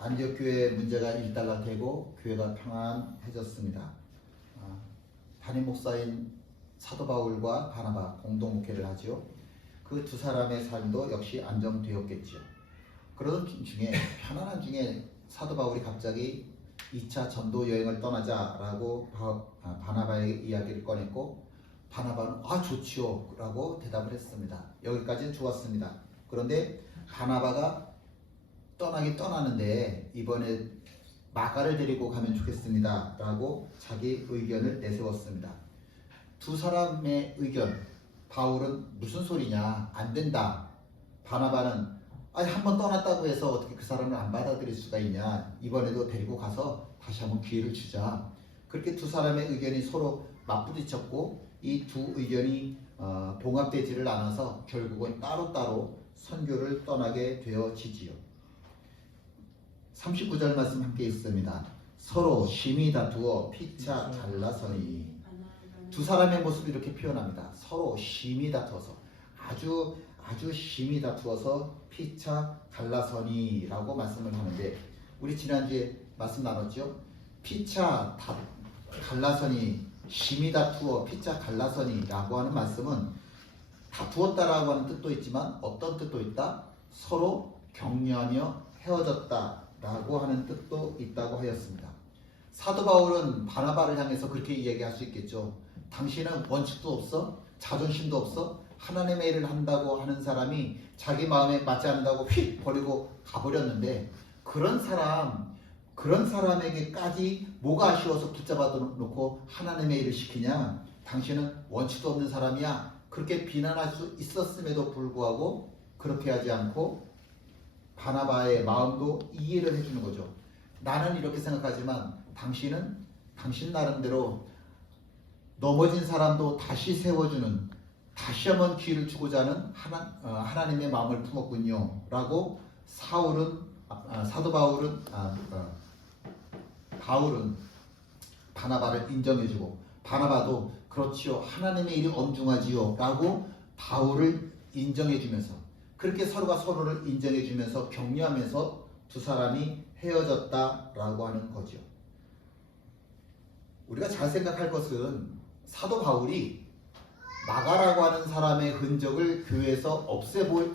안디옥 교회 문제가 일단락되고 교회가 평안해졌습니다. 담임 목사인 사도 바울과 바나바 공동 목회를 하지요. 그 두 사람의 삶도 역시 안정되었겠지요. 그러던 중에 편안한 중에 사도 바울이 갑자기 2차 전도 여행을 떠나자라고 바나바의 이야기를 꺼냈고, 바나바는 좋지요 라고 대답을 했습니다. 여기까지는 좋았습니다. 그런데 바나바가 떠나긴 떠나는데 이번에 마가를 데리고 가면 좋겠습니다 라고 자기 의견을 내세웠습니다. 두 사람의 의견, 바울은 무슨 소리냐, 안 된다. 바나바는 한번 떠났다고 해서 어떻게 그 사람을 안 받아들일 수가 있냐, 이번에도 데리고 가서 다시 한번 기회를 주자. 그렇게 두 사람의 의견이 서로 맞부딪혔고 이 두 의견이 봉합되지를 않아서 결국은 따로따로 선교를 떠나게 되어지지요. 39절 말씀 함께 있습니다. 서로 심히 다투어 피차 갈라서니. 두 사람의 모습을 이렇게 표현합니다. 서로 심히 다투어서, 아주 심히 다투어서 피차 갈라서니 라고 말씀을 하는데, 우리 지난주에 말씀 나눴죠. 피차 갈라서니, 심히 다투어 피차 갈라서니 라고 하는 말씀은 다투었다라고 하는 뜻도 있지만 어떤 뜻도 있다? 서로 격려하며 헤어졌다 라고 하는 뜻도 있다고 하였습니다. 사도 바울은 바나바를 향해서 그렇게 이야기할 수 있겠죠. 당신은 원칙도 없어, 자존심도 없어, 하나님의 일을 한다고 하는 사람이 자기 마음에 맞지 않는다고 휙 버리고 가버렸는데, 그런 사람에게까지 뭐가 아쉬워서 붙잡아 놓고 하나님의 일을 시키냐? 당신은 원칙도 없는 사람이야. 그렇게 비난할 수 있었음에도 불구하고 그렇게 하지 않고 바나바의 마음도 이해를 해주는 거죠. 나는 이렇게 생각하지만 당신은 당신 나름대로 넘어진 사람도 다시 세워주는, 다시 한번 기회를 주고자 하는 하나님의 마음을 품었군요 라고 사도 바울은 바나바를 인정해주고, 바나바도 그렇지요, 하나님의 일이 엄중하지요 라고 바울을 인정해주면서, 그렇게 서로가 서로를 인정해주면서 격려하면서 두 사람이 헤어졌다라고 하는 거죠. 우리가 잘 생각할 것은 사도 바울이 마가라고 하는 사람의 흔적을 교회에서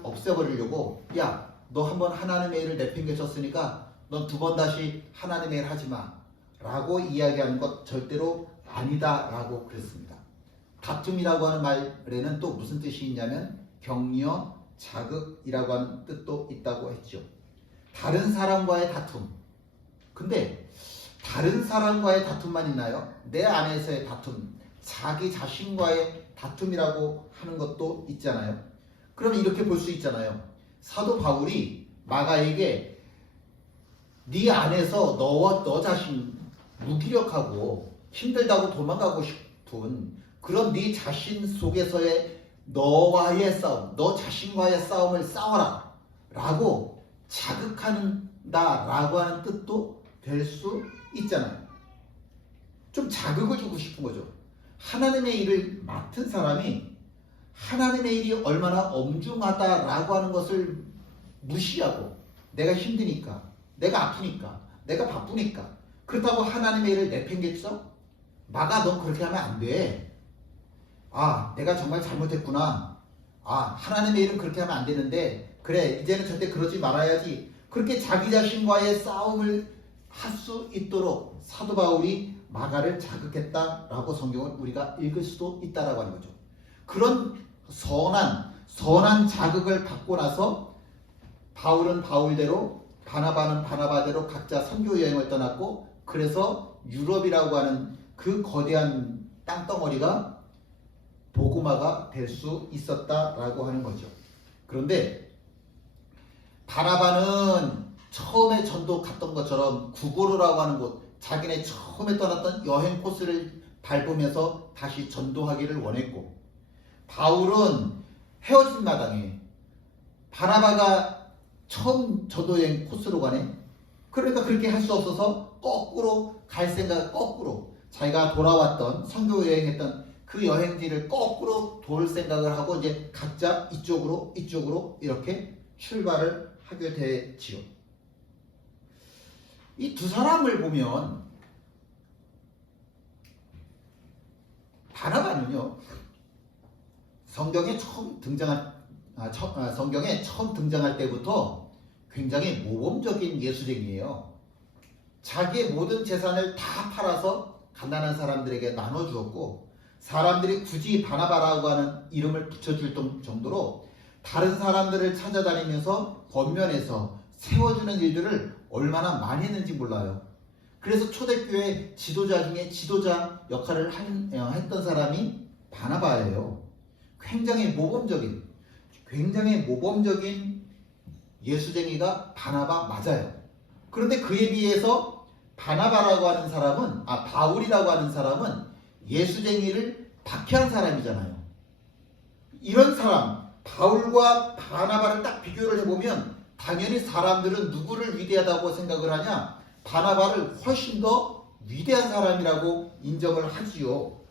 없애버리려고, 야, 너 한번 하나님의 일을 내팽개쳤으니까 넌 두 번 다시 하나님의 일 하지 마 라고 이야기하는 것 절대로 아니다 라고 그랬습니다. 다툼이라고 하는 말에는 또 무슨 뜻이 있냐면 격려, 자극이라고 하는 뜻도 있다고 했죠. 다른 사람과의 다툼. 근데 다른 사람과의 다툼만 있나요? 내 안에서의 다툼, 자기 자신과의 다툼이라고 하는 것도 있잖아요. 그럼 이렇게 볼 수 있잖아요. 사도 바울이 마가에게 네 안에서 너 자신 무기력하고 힘들다고 도망가고 싶은 그런 네 자신 속에서의 너와의 싸움, 너 자신과의 싸움을 싸워라 라고 자극한다 라고 하는 뜻도 될 수 있잖아요. 좀 자극을 주고 싶은 거죠. 하나님의 일을 맡은 사람이 하나님의 일이 얼마나 엄중하다라고 하는 것을 무시하고, 내가 힘드니까, 내가 아프니까, 내가 바쁘니까 그렇다고 하나님의 일을 내팽개쳐? 마가 너 그렇게 하면 안 돼. 내가 정말 잘못했구나. 하나님의 일은 그렇게 하면 안 되는데, 그래 이제는 절대 그러지 말아야지. 그렇게 자기 자신과의 싸움을 할 수 있도록 사도 바울이 마가를 자극했다라고 성경을 우리가 읽을 수도 있다라고 하는 거죠. 그런 선한 자극을 받고 나서 바울은 바울대로, 바나바는 바나바대로 각자 선교 여행을 떠났고, 그래서 유럽이라고 하는 그 거대한 땅덩어리가 복음화가 될 수 있었다라고 하는 거죠. 그런데 바나바는 처음에 전도 갔던 것처럼 구고로라고 하는 곳, 자기네 처음에 떠났던 여행 코스를 밟으면서 다시 전도하기를 원했고, 바울은 헤어진 마당에 바나바가 처음 전도 여행 코스로 가네. 그러니까 그렇게 할 수 없어서 거꾸로 갈 생각, 거꾸로 자기가 돌아왔던 선교 여행했던 그 여행지를 거꾸로 돌 생각을 하고 이제 각자 이쪽으로 이렇게 출발을 하게 되지요. 이 두 사람을 보면 바나바는요 성경에 처음 등장할 때부터 굉장히 모범적인 예수쟁이에요. 자기의 모든 재산을 다 팔아서 가난한 사람들에게 나눠주었고, 사람들이 굳이 바나바라고 하는 이름을 붙여줄 정도로 다른 사람들을 찾아다니면서 권면해서 세워주는 일들을 얼마나 많이 했는지 몰라요. 그래서 초대교회 지도자 중에 지도자 역할을 했던 사람이 바나바예요. 굉장히 모범적인 예수쟁이가 바나바 맞아요. 그런데 그에 비해서 바나바라고 하는 사람은, 바울이라고 하는 사람은 예수쟁이를 박해한 사람이잖아요. 이런 사람, 바울과 바나바를 딱 비교를 해보면 당연히 사람들은 누구를 위대하다고 생각을 하냐? 바나바를 훨씬 더 위대한 사람이라고 인정을 하지요.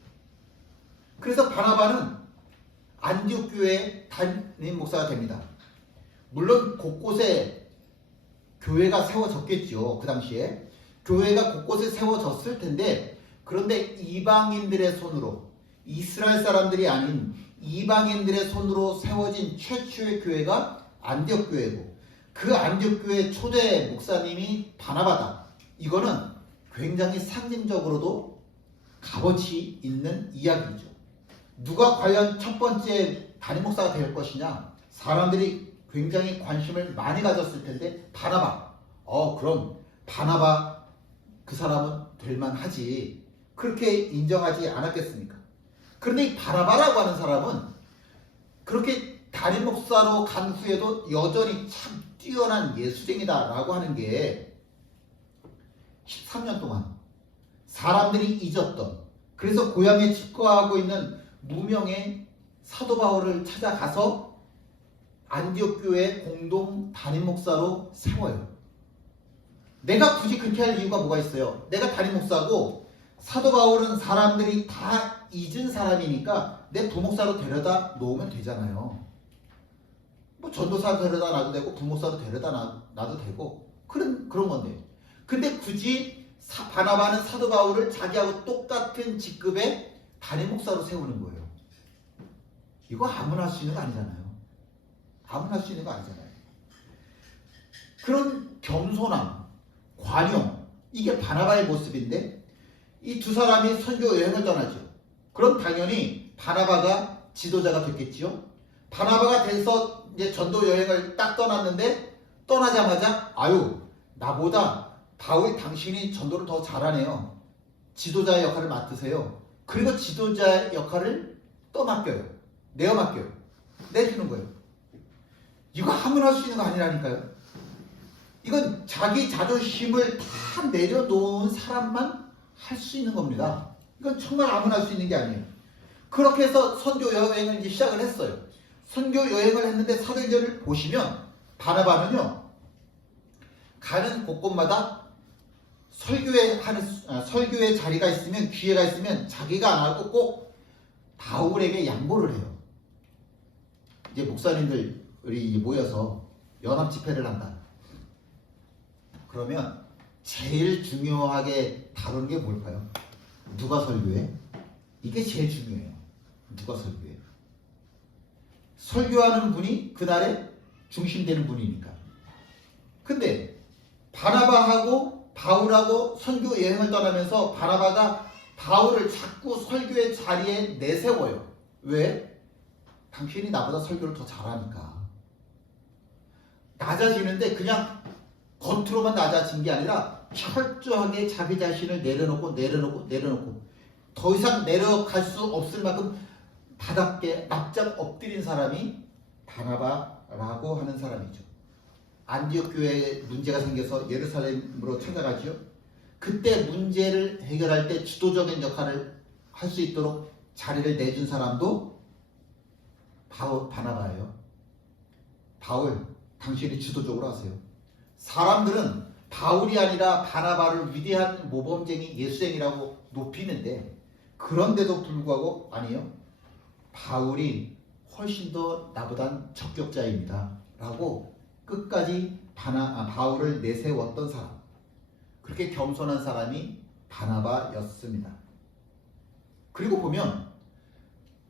그래서 바나바는 안디옥 교회의 담임 목사가 됩니다. 물론 곳곳에 교회가 세워졌겠죠. 그 당시에 교회가 곳곳에 세워졌을 텐데, 그런데 이방인들의 손으로, 이스라엘 사람들이 아닌 이방인들의 손으로 세워진 최초의 교회가 안디옥 교회고, 그 안디옥 교회 초대 목사님이 바나바다. 이거는 굉장히 상징적으로도 값어치 있는 이야기죠. 누가 과연 첫 번째 담임 목사가 될 것이냐? 사람들이 굉장히 관심을 많이 가졌을 텐데, 바나바. 그럼 바나바 그 사람은 될만하지. 그렇게 인정하지 않았겠습니까? 그런데 이 바나바라고 하는 사람은 그렇게 담임 목사로 간 후에도 여전히 참 뛰어난 예수쟁이다라고 하는 게 13년 동안 사람들이 잊었던, 그래서 고향에 집거하고 있는 무명의 사도 바울을 찾아가서 안디옥 교회 공동 담임 목사로 세워요. 내가 굳이 그렇게 할 이유가 뭐가 있어요? 내가 담임 목사고 사도 바울은 사람들이 다 잊은 사람이니까 내 부목사로 데려다 놓으면 되잖아요. 뭐 전도사 데려다 놔도 되고 부목사도 데려다 놔도 되고 그런 건데. 근데 굳이 바나바는 사도 바울을 자기하고 똑같은 직급의 담임 목사로 세우는 거예요. 이거 아무나 할 수 있는 거 아니잖아요. 아무나 할 수 있는 거 아니잖아요. 그런 겸손함, 관용, 이게 바나바의 모습인데, 이 두 사람이 선교 여행을 떠나죠. 그럼 당연히 바나바가 지도자가 됐겠지요. 바나바가 돼서 이제 전도 여행을 딱 떠났는데, 떠나자마자 나보다 바울 당신이 전도를 더 잘하네요. 지도자의 역할을 맡으세요. 그리고 지도자 역할을 또 맡겨요. 내주는 거예요. 이거 아무나 할 수 있는 거 아니라니까요. 이건 자기 자존심을 다 내려놓은 사람만 할 수 있는 겁니다. 이건 정말 아무나 할 수 있는 게 아니에요. 그렇게 해서 선교 여행을 이제 시작을 했어요. 선교 여행을 했는데 사도행전을 보시면 바나바는요, 가는 곳곳마다 설교의 자리가 있으면, 기회가 있으면 자기가 안 하고 꼭 바울에게 양보를 해요. 이제 목사님들이 모여서 연합 집회를 한다. 그러면 제일 중요하게 다루는 게 뭘까요? 누가 설교해? 이게 제일 중요해요. 누가 설교해? 설교하는 분이 그날의 중심되는 분이니까. 근데 바나바하고 바울하고 선교 여행을 떠나면서 바나바가 바울을 자꾸 설교의 자리에 내세워요. 왜? 당신이 나보다 설교를 더 잘하니까. 낮아지는데 그냥 겉으로만 낮아진 게 아니라 철저하게 자기 자신을 내려놓고 더 이상 내려갈 수 없을 만큼 바닥에 납작 엎드린 사람이 바나바라고 하는 사람이죠. 안디옥 교회에 문제가 생겨서 예루살렘으로 찾아가죠. 그때 문제를 해결할 때 주도적인 역할을 할 수 있도록 자리를 내준 사람도 바나바예요. 바울, 당신이 주도적으로 하세요. 사람들은 바울이 아니라 바나바를 위대한 모범쟁이 예수쟁이라고 높이는데, 그런데도 불구하고 아니요, 바울이 훨씬 더 나보단 적격자입니다 라고 끝까지 바울을 내세웠던 사람. 그렇게 겸손한 사람이 바나바였습니다. 그리고 보면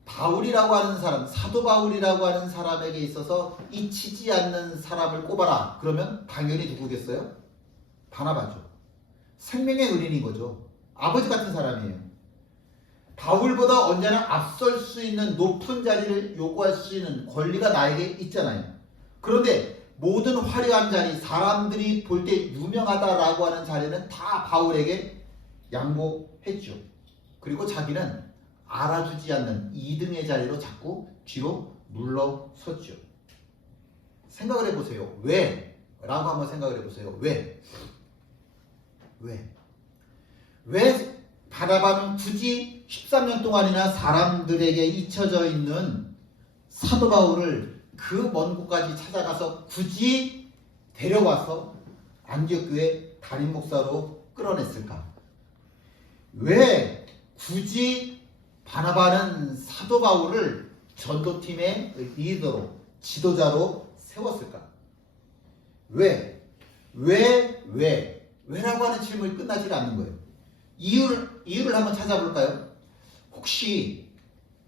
바울이라고 하는 사람, 사도 바울이라고 하는 사람에게 있어서 잊히지 않는 사람을 꼽아라. 그러면 당연히 누구겠어요? 바나바죠. 생명의 은인인 거죠. 아버지 같은 사람이에요. 바울보다 언제나 앞설 수 있는 높은 자리를 요구할 수 있는 권리가 나에게 있잖아요. 그런데 모든 화려한 자리, 사람들이 볼 때 유명하다라고 하는 자리는 다 바울에게 양보했죠. 그리고 자기는 알아주지 않는 2등의 자리로 자꾸 뒤로 물러섰죠. 생각을 해보세요. 왜? 라고 한번 생각을 해보세요. 왜? 왜 바나바는 굳이 13년 동안이나 사람들에게 잊혀져 있는 사도 바울을 그 먼 곳까지 찾아가서 굳이 데려와서 안디옥 교회 담임 목사로 끌어냈을까? 왜 굳이 바나바는 사도 바울을 전도팀의 리더로, 지도자로 세웠을까? 왜라고 하는 질문이 끝나지 않는 거예요. 이유를 한번 찾아볼까요? 혹시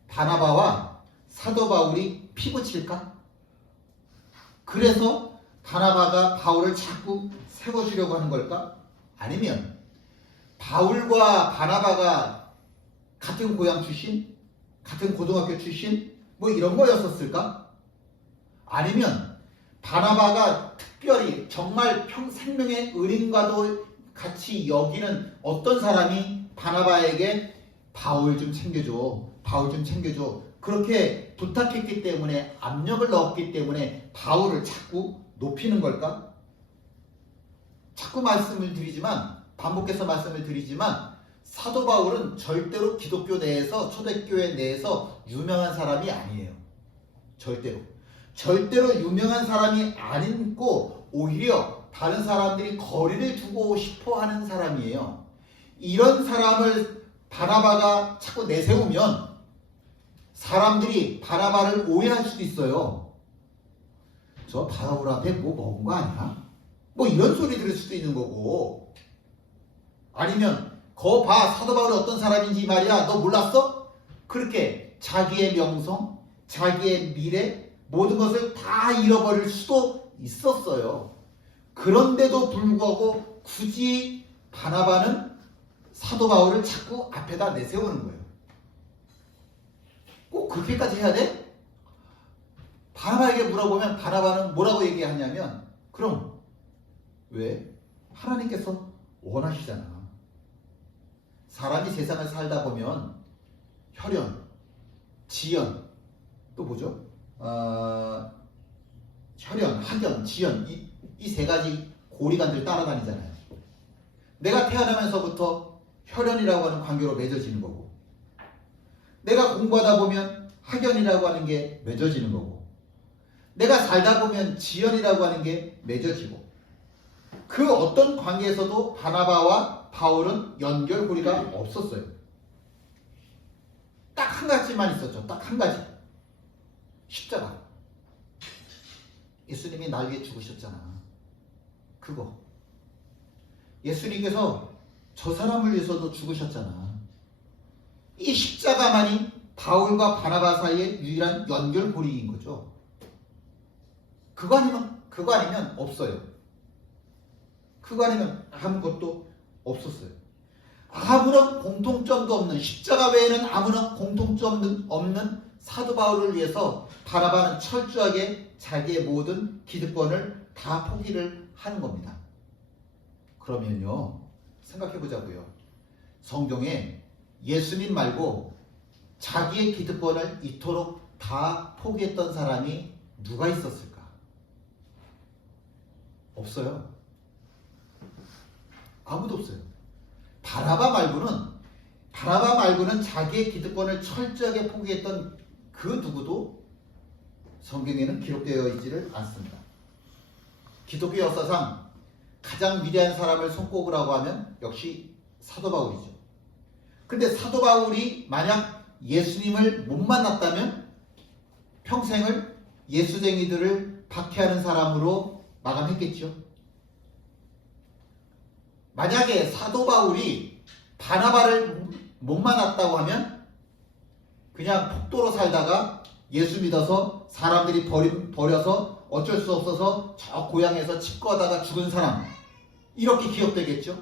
바나바와 사도 바울이 피고칠까? 그래서 바나바가 바울을 자꾸 세워주려고 하는 걸까? 아니면 바울과 바나바가 같은 고향 출신? 같은 고등학교 출신? 뭐 이런 거였었을까? 아니면 바나바가 특별히 정말 생명의 은인과도 같이 여기는 어떤 사람이 바나바에게 바울 좀 챙겨줘 그렇게 부탁했기 때문에, 압력을 넣었기 때문에 바울을 자꾸 높이는 걸까? 자꾸 반복해서 말씀을 드리지만 사도 바울은 절대로 기독교 내에서, 초대교회 내에서 유명한 사람이 아니에요. 절대로 유명한 사람이 아니고 오히려 다른 사람들이 거리를 두고 싶어 하는 사람이에요. 이런 사람을 바나바가 자꾸 내세우면 사람들이 바나바를 오해할 수도 있어요. 저 바울 앞에 뭐 먹은 거 아니야? 뭐 이런 소리 들을 수도 있는 거고, 아니면 거 봐, 사도 바울이 어떤 사람인지 말이야, 너 몰랐어? 그렇게 자기의 명성, 자기의 미래, 모든 것을 다 잃어버릴 수도 있었어요. 그런데도 불구하고 굳이 바나바는 사도 바울을 자꾸 앞에다 내세우는 거예요. 꼭 그렇게까지 해야 돼? 바나바에게 물어보면 바나바는 뭐라고 얘기하냐면, 그럼 왜? 하나님께서 원하시잖아. 사람이 세상을 살다 보면 혈연, 지연, 또 뭐죠? 혈연, 학연, 지연, 이 세 가지 고리관들 따라다니잖아요. 내가 태어나면서부터 혈연이라고 하는 관계로 맺어지는 거고, 내가 공부하다 보면 학연이라고 하는 게 맺어지는 거고, 내가 살다 보면 지연이라고 하는 게 맺어지고, 그 어떤 관계에서도 바나바와 바울은 연결고리가 없었어요. 딱 한 가지만 있었죠. 딱 한 가지. 십자가. 예수님이 날 위해 죽으셨잖아. 그거. 예수님께서 저 사람을 위해서도 죽으셨잖아. 이 십자가만이 바울과 바나바 사이의 유일한 연결고리인 거죠. 그거 아니면 없어요. 그거 아니면 아무것도 없었어요. 아무런 공통점도 없는, 십자가 외에는 아무런 공통점 없는 사도 바울을 위해서 바나바는 철저하게 자기의 모든 기득권을 다 포기를 하는 겁니다. 그러면요, 생각해 보자고요. 성경에 예수님 말고 자기의 기득권을 이토록 다 포기했던 사람이 누가 있었을까? 없어요. 아무도 없어요. 바나바 말고는 자기의 기득권을 철저하게 포기했던 그 누구도 성경에는 기록되어 있지를 않습니다. 기독교 역사상 가장 위대한 사람을 손꼽으라고 하면 역시 사도 바울이죠. 근데 사도 바울이 만약 예수님을 못 만났다면 평생을 예수쟁이들을 박해하는 사람으로 마감했겠죠. 만약에 사도 바울이 바나바를 못 만났다고 하면 그냥 폭도로 살다가 예수 믿어서 사람들이 버려서 어쩔 수 없어서 저 고향에서 칩거하다가 죽은 사람, 이렇게 기억되겠죠.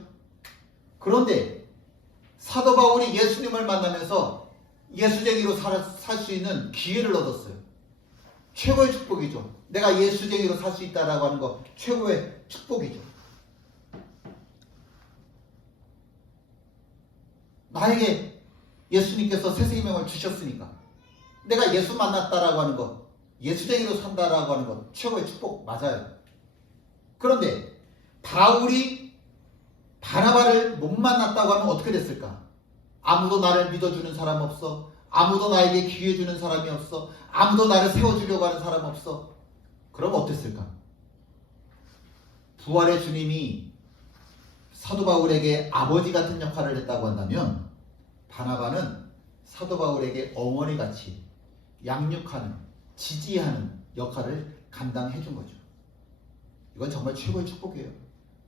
그런데 사도 바울이 예수님을 만나면서 예수쟁이로 살 수 있는 기회를 얻었어요. 최고의 축복이죠. 내가 예수쟁이로 살 수 있다라고 하는 거 최고의 축복이죠. 나에게 예수님께서 새 생명을 주셨으니까 내가 예수 만났다라고 하는 것, 예수쟁이로 산다라고 하는 것 최고의 축복 맞아요. 그런데 바울이 바나바를 못 만났다고 하면 어떻게 됐을까? 아무도 나를 믿어주는 사람 없어. 아무도 나에게 기회 주는 사람이 없어. 아무도 나를 세워주려고 하는 사람 없어. 그럼 어땠을까? 부활의 주님이 사도 바울에게 아버지 같은 역할을 했다고 한다면 바나바는 사도 바울에게 어머니같이 양육하는, 지지하는 역할을 감당해 준 거죠. 이건 정말 최고의 축복이에요.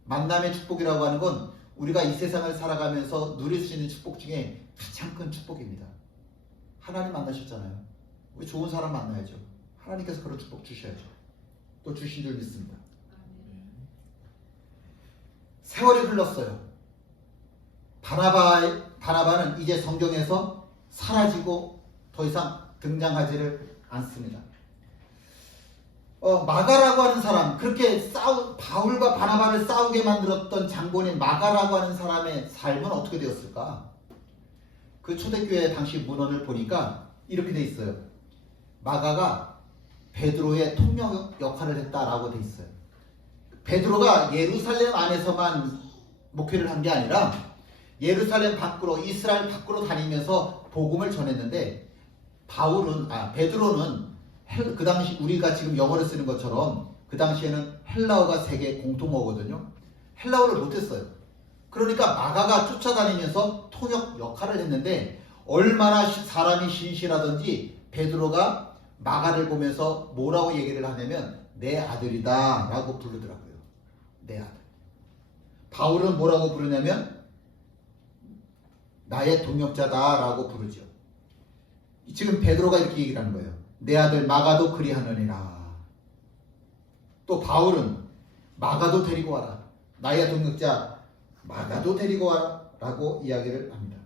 만남의 축복이라고 하는 건 우리가 이 세상을 살아가면서 누릴 수 있는 축복 중에 가장 큰 축복입니다. 하나님 만나셨잖아요. 우리 좋은 사람 만나야죠. 하나님께서 그런 축복 주셔야죠. 또 주신 줄 믿습니다. 세월이 흘렀어요. 바나바는 이제 성경에서 사라지고 더 이상 등장하지를 않습니다. 마가라고 하는 사람, 그렇게 바울과 바나바를 싸우게 만들었던 장본인 마가라고 하는 사람의 삶은 어떻게 되었을까? 그 초대교회 당시 문헌을 보니까 이렇게 돼 있어요. 마가가 베드로의 통역 역할을 했다라고 돼 있어요. 베드로가 예루살렘 안에서만 목회를 한 게 아니라 예루살렘 밖으로, 이스라엘 밖으로 다니면서 복음을 전했는데 베드로는 그 당시 우리가 지금 영어를 쓰는 것처럼 그 당시에는 헬라어가 세계 공통어거든요. 헬라어를 못했어요. 그러니까 마가가 쫓아다니면서 통역 역할을 했는데 얼마나 사람이 신실하든지 베드로가 마가를 보면서 뭐라고 얘기를 하냐면 내 아들이다 라고 부르더라고요. 내 아들. 바울은 뭐라고 부르냐면 나의 동역자다 라고 부르죠. 지금 베드로가 이렇게 얘기를 하는 거예요. 내 아들 마가도 그리하느니라. 또 바울은 마가도 데리고 와라. 나의 동역자 마가도 데리고 와라 라고 이야기를 합니다.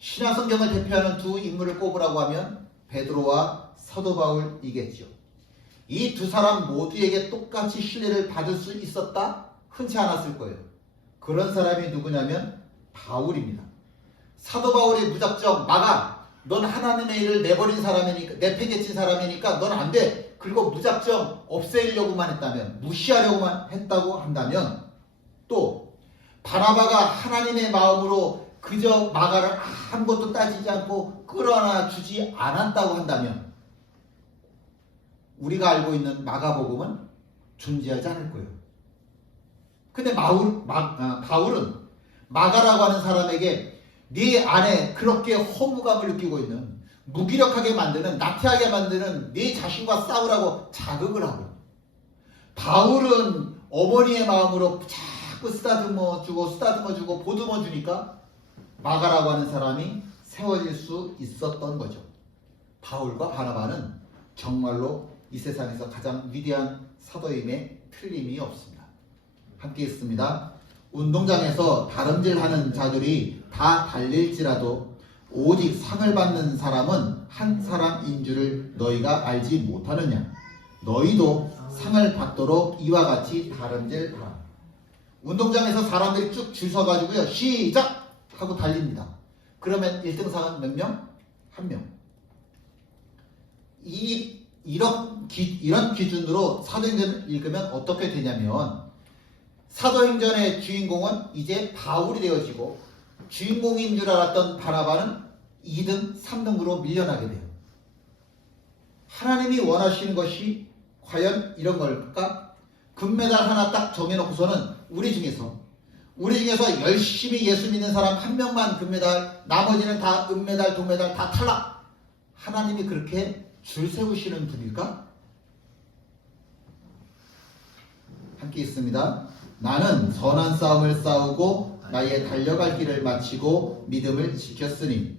신약성경을 대표하는 두 인물을 꼽으라고 하면 베드로와 사도 바울이겠죠. 이 두 사람 모두에게 똑같이 신뢰를 받을 수 있었다? 흔치 않았을 거예요. 그런 사람이 누구냐면 바울입니다. 사도 바울이 무작정 마가 넌 하나님의 일을 내버린 사람이니까, 내팽개친 사람이니까 넌 안 돼. 그리고 무작정 없애려고만 했다면, 무시하려고만 했다고 한다면, 또 바나바가 하나님의 마음으로 그저 마가를 아무것도 따지지 않고 끌어안아 주지 않았다고 한다면 우리가 알고 있는 마가복음은 존재하지 않을 거예요. 근데 바울은 마가라고 하는 사람에게 네 안에 그렇게 허무감을 느끼고 있는, 무기력하게 만드는, 나태하게 만드는 네 자신과 싸우라고 자극을 하고, 바울은 어머니의 마음으로 자꾸 쓰다듬어주고 보듬어주니까 마가라고 하는 사람이 세워질 수 있었던 거죠. 바울과 바나바는 정말로 이 세상에서 가장 위대한 사도임에 틀림이 없습니다. 함께 있습니다. 운동장에서 다름질하는 자들이 다 달릴지라도 오직 상을 받는 사람은 한 사람인 줄을 너희가 알지 못하느냐. 너희도 상을 받도록 이와 같이 다름질하라. 운동장에서 사람들이 쭉 줄 서가지고요, 시작! 하고 달립니다. 그러면 1등상은 몇 명? 한 명. 이런 기준으로 사도행전을 읽으면 어떻게 되냐면, 사도행전의 주인공은 이제 바울이 되어지고 주인공인 줄 알았던 바나바는 2등, 3등으로 밀려나게 돼요. 하나님이 원하시는 것이 과연 이런 걸까? 금메달 하나 딱 정해놓고서는 우리 중에서 열심히 예수 믿는 사람 한 명만 금메달, 나머지는 다 은메달, 동메달 다 탈락. 하나님이 그렇게 줄 세우시는 분일까? 함께 있습니다. 나는 선한 싸움을 싸우고 나의 달려갈 길을 마치고 믿음을 지켰으니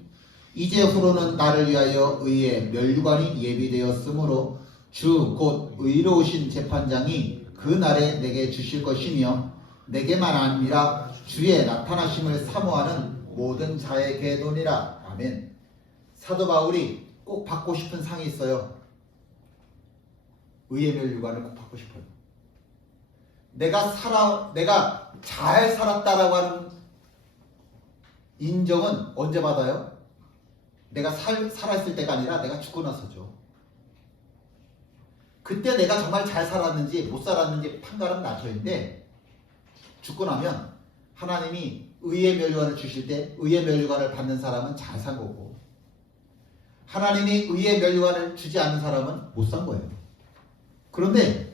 이제후로는 나를 위하여 의의 면류관이 예비되었으므로 주 곧 의로우신 재판장이 그 날에 내게 주실 것이며 내게만 아니라 주의 나타나심을 사모하는 모든 자에게도니라. 아멘. 사도 바울이 꼭 받고 싶은 상이 있어요. 의의 면류관을 꼭 받고 싶어요. 내가 잘 살았다라고 하는 인정은 언제 받아요? 내가 살아있을 때가 아니라 내가 죽고 나서죠. 그때 내가 정말 잘 살았는지 못 살았는지 판가름 나서인데 죽고 나면 하나님이 의의 면류관을 주실 때 의의 면류관을 받는 사람은 잘 산 거고 하나님이 의의 면류관을 주지 않는 사람은 못 산 거예요. 그런데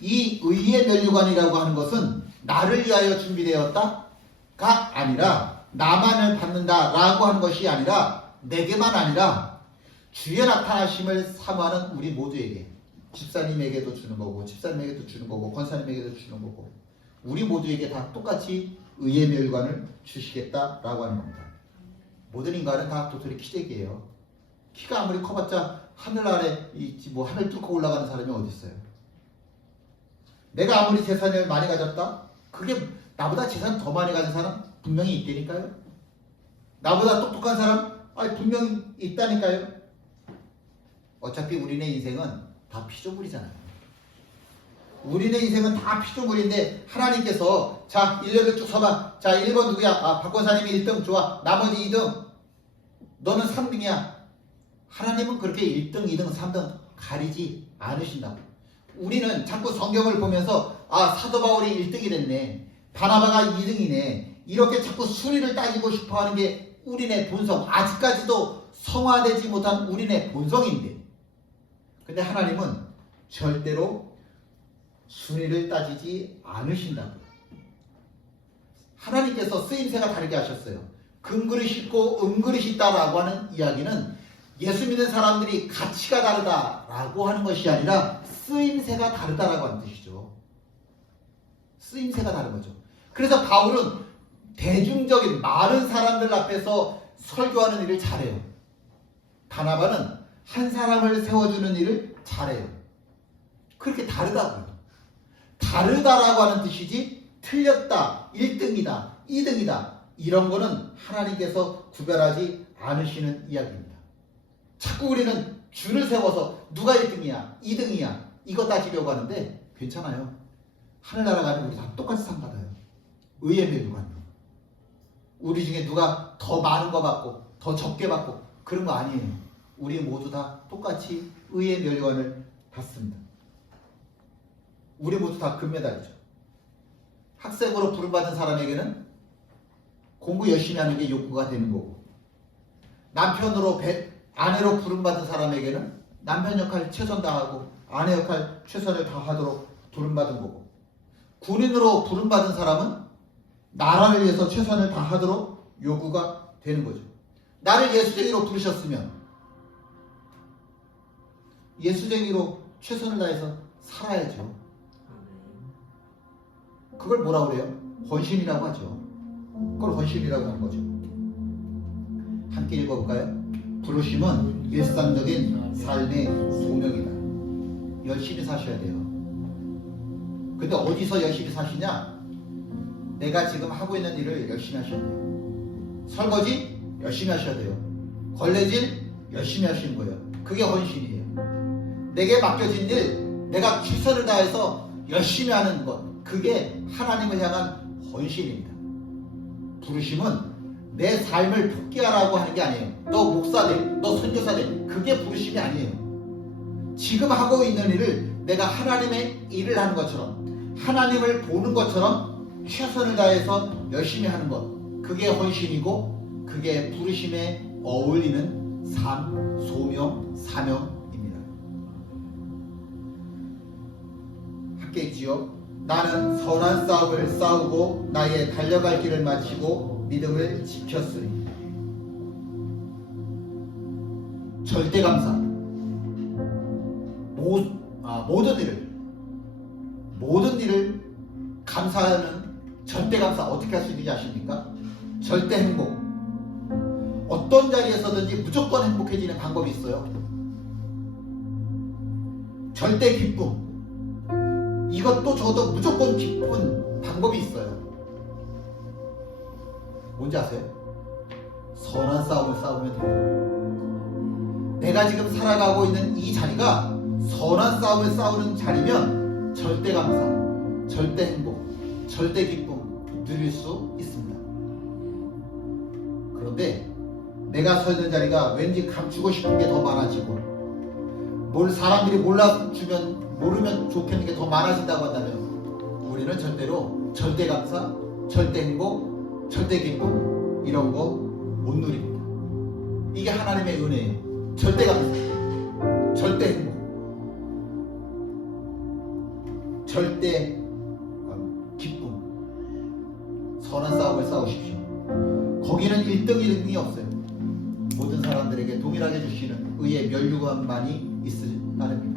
이 의의 면류관이라고 하는 것은 나를 위하여 준비되었다가 아니라 나만을 받는다라고 하는 것이 아니라 내게만 아니라 주의 나타나심을 사모하는 우리 모두에게 집사님에게도 주는 거고 집사님에게도 주는 거고 권사님에게도 주는 거고 우리 모두에게 다 똑같이 의의 면류관을 주시겠다라고 하는 겁니다. 모든 인간은 다 도토리 키재기예요. 키가 아무리 커봤자 하늘 아래 하늘 뚫고 올라가는 사람이 어디 있어요? 내가 아무리 재산을 많이 가졌다? 그게 나보다 재산 더 많이 가진 사람 분명히 있다니까요. 나보다 똑똑한 사람 분명히 있다니까요. 어차피 우리네 인생은 다 피조물이잖아요. 우리네 인생은 다 피조물인데 하나님께서 자 일렬로 쭉 서봐. 자 1번 누구야? 박권사님이 1등 좋아. 나머지 2등 너는 3등이야. 하나님은 그렇게 1등, 2등, 3등 가리지 않으신다고. 우리는 자꾸 성경을 보면서 사도 바울이 1등이 됐네. 바나바가 2등이네. 이렇게 자꾸 순위를 따지고 싶어하는 게 우리네 본성. 아직까지도 성화되지 못한 우리네 본성인데. 근데 하나님은 절대로 순위를 따지지 않으신다고요. 하나님께서 쓰임새가 다르게 하셨어요. 금그릇이 있고 은그릇이 있다라고 하는 이야기는 예수 믿는 사람들이 가치가 다르다라고 하는 것이 아니라 쓰임새가 다르다라고 하는 뜻이죠. 쓰임새가 다른 거죠. 그래서 바울은 대중적인 많은 사람들 앞에서 설교하는 일을 잘해요. 바나바는 한 사람을 세워주는 일을 잘해요. 그렇게 다르다고요. 다르다라고 하는 뜻이지 틀렸다, 1등이다, 2등이다 이런 거는 하나님께서 구별하지 않으시는 이야기입니다. 자꾸 우리는 줄을 세워서 누가 1등이야, 2등이야 이거 따지려고 하는데 괜찮아요. 하늘나라 가면 우리 다 똑같이 상 받아요. 의의 면류관이요. 우리 중에 누가 더 많은 거 받고 더 적게 받고 그런 거 아니에요. 우리 모두 다 똑같이 의의 면류관을 받습니다. 우리 모두 다 금메달이죠. 학생으로 부름받은 사람에게는 공부 열심히 하는 게 욕구가 되는 거고 아내로 부름받은 사람에게는 남편 역할 최선 다하고 아내 역할 최선을 다하도록 부름받은 거고 군인으로 부름받은 사람은 나라를 위해서 최선을 다하도록 요구가 되는 거죠. 나를 예수쟁이로 부르셨으면 예수쟁이로 최선을 다해서 살아야죠. 그걸 뭐라고 그래요? 헌신이라고 하죠. 그걸 헌신이라고 하는 거죠. 함께 읽어볼까요? 부르심은 일상적인 삶의 소명이다. 열심히 사셔야 돼요. 근데 어디서 열심히 사시냐? 내가 지금 하고 있는 일을 열심히 하셔야 돼요. 설거지 열심히 하셔야 돼요. 걸레질 열심히 하시는 거예요. 그게 헌신이에요. 내게 맡겨진 일 내가 최선을 다해서 열심히 하는 것 그게 하나님을 향한 헌신입니다. 부르심은 내 삶을 복귀하라고 하는 게 아니에요. 너 목사 돼, 너 선교사 돼. 그게 부르심이 아니에요. 지금 하고 있는 일을 내가 하나님의 일을 하는 것처럼 하나님을 보는 것처럼 최선을 다해서 열심히 하는 것 그게 헌신이고 그게 부르심에 어울리는 삶, 소명, 사명입니다. 함께 있지요. 나는 선한 싸움을 싸우고 나의 달려갈 길을 마치고 믿음을 지켰으니. 절대감사. 모든 일을 감사는 절대 감사 어떻게 할 수 있는지 아십니까? 절대 행복. 어떤 자리에서든지 무조건 행복해지는 방법이 있어요. 절대 기쁨. 이것도 저도 무조건 기쁜 방법이 있어요. 뭔지 아세요? 선한 싸움을 싸우면 돼요. 내가 지금 살아가고 있는 이 자리가 선한 싸움을 싸우는 자리면 절대 감사, 절대 행복, 절대 기쁨 누릴 수 있습니다. 그런데 내가 서 있는 자리가 왠지 감추고 싶은 게 더 많아지고 뭘 사람들이 모르면 좋겠는 게 더 많아진다고 한다면 우리는 절대로 절대 감사, 절대 행복, 절대 기쁨 이런 거 못 누립니다. 이게 하나님의 은혜예요. 절대 감사, 절대 행복, 절대 기쁨. 선한 싸움을 싸우십시오. 거기는 1등 1등이 없어요. 모든 사람들에게 동일하게 주시는 의의 면류관만이 있을 따름입니다.